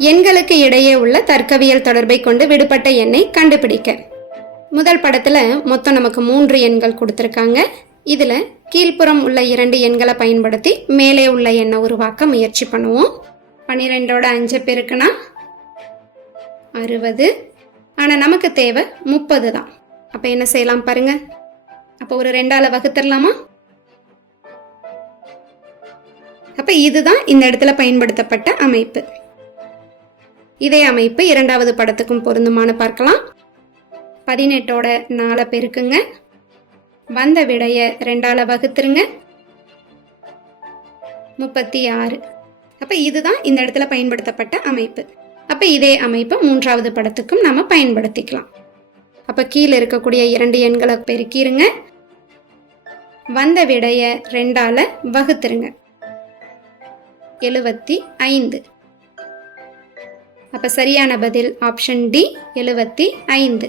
எண்களுக்கு இடையே உள்ள தர்க்கவியல் தொடர்பை கொண்டு விடுபட்ட எண்ணை கண்டுபிடிக்க. முதல் படத்துல மொத்தம் நமக்கு மூன்று எண்கள் கொடுத்துருக்காங்க. இதுல கீழ்ப்புறம் உள்ள இரண்டு எண்களை பயன்படுத்தி மேலே உள்ள எண்ணை உருவாக்க முயற்சி பண்ணுவோம். பன்னிரெண்டோட அஞ்சு பெருக்குனா அறுபது. ஆனா நமக்கு தேவை முப்பது தான். அப்ப என்ன செய்யலாம் பாருங்க. அப்போ ஒரு ரெண்டால வகுத்துடலாமா? அப்ப இதுதான் இந்த இடத்துல பயன்படுத்தப்பட்ட அமைப்பு. இதே அமைப்பு இரண்டாவது படத்துக்கும் பொருந்துமான பார்க்கலாம். பதினெட்டோட நாலை பெருக்குங்க. வந்த விடைய ரெண்டால வகுத்துருங்க. முப்பத்தி ஆறு அப்போ இதுதான் இந்த இடத்துல பயன்படுத்தப்பட்ட அமைப்பு. அப்போ இதே அமைப்பு மூன்றாவது படத்துக்கும் நம்ம பயன்படுத்திக்கலாம். அப்போ கீழே இருக்கக்கூடிய இரண்டு எண்களை பெருக்கிருங்க. வந்த விடைய ரெண்டால வகுத்துருங்க. எழுபத்தி ஐந்து. அப்போ சரியான பதில் ஆப்ஷன் டி எழுபத்தி ஐந்து.